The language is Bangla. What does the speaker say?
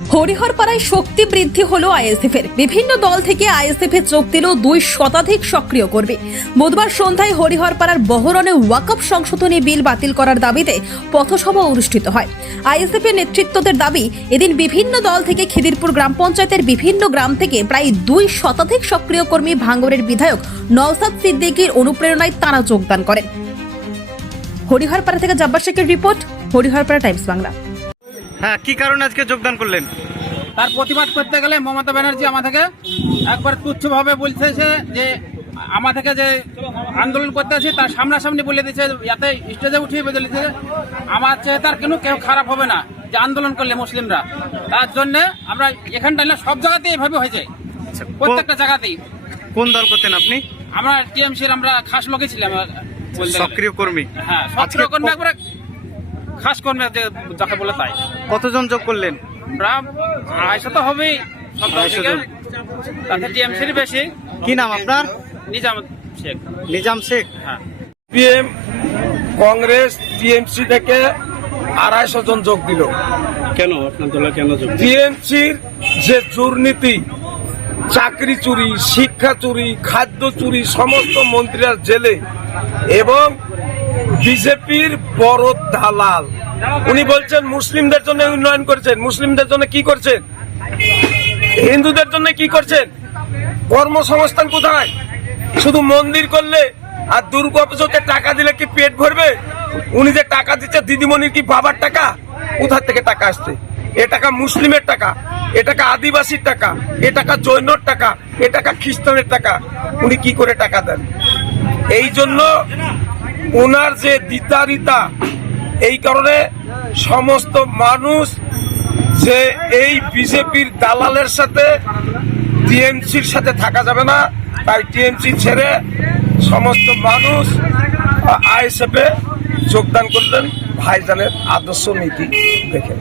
হরিহরপাড়ায় শক্তি বৃদ্ধি হলো আইএসএফ এর বিভিন্ন দল থেকে আইএসএফ এ যোগ দিল দুই শতাধিক সক্রিয় কর্মী। বুধবার সন্ধ্যায় হরিহরপাড়ার বহরণে ওয়াকআপ সংশোধনী বিল বাতিল করার দাবিতে পথসভা অনুষ্ঠিত হয়। আইএসএফ এর নেতৃত্বদের দাবি, এদিন বিভিন্ন দল থেকে খিদিরপুর গ্রাম পঞ্চায়েতের বিভিন্ন গ্রাম থেকে প্রায় দুই শতাধিক সক্রিয় কর্মী ভাঙ্গরের বিধায়ক নওসাদ সিদ্দিকীর অনুপ্রেরণায় তারা যোগদান করেন। হরিহরপাড়া থেকে জব্বার শেখের রিপোর্ট, হরিহরপাড়া টাইমস বাংলা। হ্যাঁ কি কারণে আজকে যোগদান করলেন? তার প্রতিবাদ করতে গেলে মমতা ব্যানার্জি আমাদেরকে একবার তুচ্ছভাবে বলতেছে যে আমাদেরকে যে আন্দোলন করতে আছি তার সামনাসামনি বলে দিয়েছে যাতে স্টেজে উঠিয়ে বলে দিয়েছে। আমার চেয়ে তার কেন কেউ খারাপ হবে না যে আন্দোলন করলে মুসলিমরা। তার জন্য আমরা এখানটা না সব জায়গাতেই এভাবে হয়েছে। আচ্ছা, প্রত্যেকটা জায়গাতেই। কোন দল করতেন আপনি? আমরা টিএমসির আমরা খাস লোকে ছিলাম সক্রিয় কর্মী। হ্যাঁ সক্রিয় কর্মী একবারে খাস কর্মী যাকে বলে তাই। কতজন যোগ করলেন? আমরা আড়াইশো তো হবেই। সব দল 250 জন। টিএমসির বেশি। কি নাম আপনার? নিজাম শেখ। নিজাম শেখ। হ্যাঁ। পিএম কংগ্রেস টিএমসি থেকে আড়াইশো জন যোগ দিল। কেন? আপনার দলে কেন যোগ টিএমসির যে দুর্নীতি চাকরি চুরি শিক্ষা চুরি খাদ্য চুরি সমস্ত মন্ত্রীরা জেলে এবং বিজেপির বড় দালাল। উনি বলছেন, মুসলিমদের জন্য উন্নয়ন করেছেন। মুসলিমদের জন্য কি করছেন? হিন্দুদের জন্য কি করছেন? কর্মসংস্থান কোথায়? শুধু মন্দির করলে আর দুর্গা পুজোতে টাকা দিলে কি পেট ভরবে? উনি যে টাকা দিচ্ছে, দিদিমণির কি বাবার টাকা? কোথা থেকে টাকা আসছে? এ টাকা মুসলিমের টাকা, এ টাকা আদিবাসীর টাকা, এ টাকা জৈনর টাকা, এ টাকা খ্রিস্টানের টাকা। উনি কি করে টাকা দেন? এই জন্য ওনার যে দিতারিতা এই কারণে সমস্ত মানুষ যে এই বিজেপির দালালের সাথে টিএমসির সাথে থাকা যাবে না, তাই টিএমসি ছেড়ে সমস্ত মানুষ আইএসএফ যোগদান করলেন। ভাইজানের আদর্শ নীতি দেখে।